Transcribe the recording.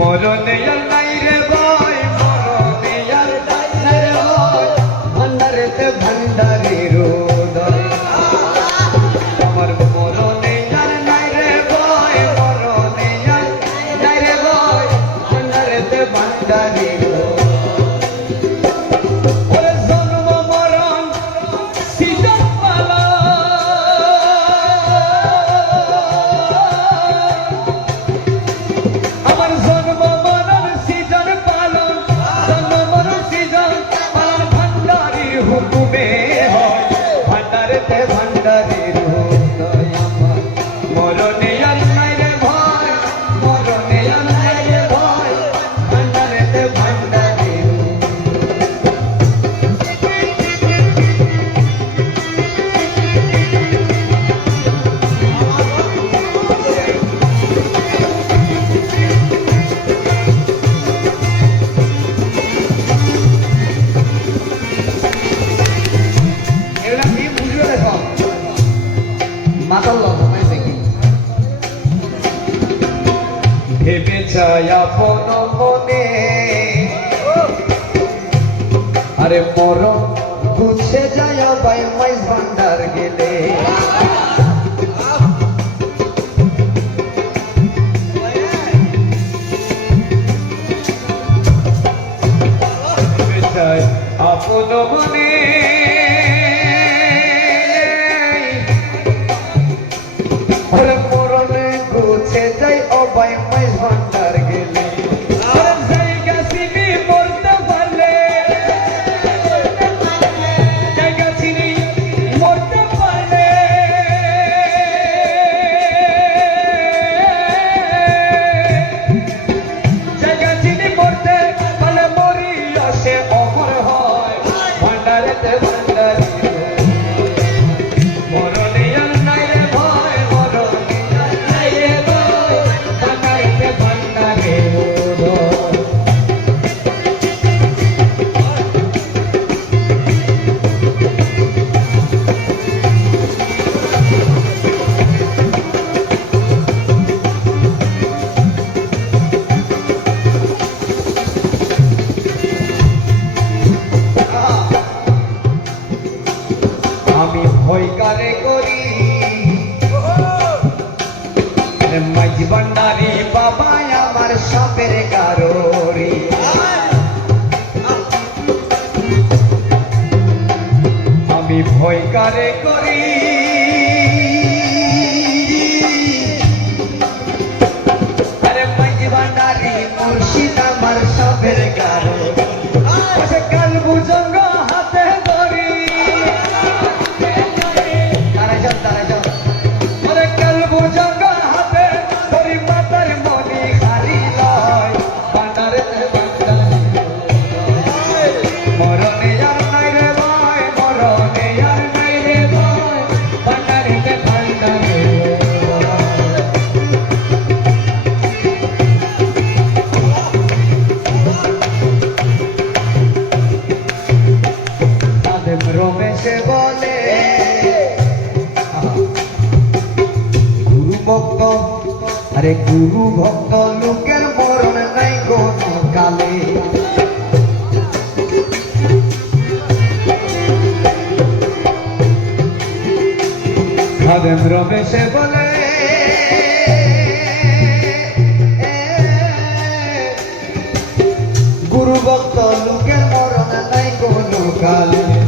মরণে নাই রে ভাই, মরণে নাই রে ভাই, ভান্ডারেতে ভান্ডারের উদয়। আমার মরণে নাই রে ভাই, মরণে নাই রে ভাই, ভান্ডারেতে ভান্ডারের Thank you. মাতাল লক্ষণায় দেখি। ভেবে চাই আপন মনে। আরে মরণ গুছে যায় বাই মাইজ ভান্ডার গেলে। আপন মনে। আমি ভয় কারে করি? মাঝ ভান্ডারি বাবা আমার সাপের কারি আমি ভয় কারে করি? আরে গুরু ভক্ত, লোকের মরণ নাই কোনো কালে খাদেম রমেশে বলে গুরু ভক্ত, লোকের মরণ নাই কোনো কালে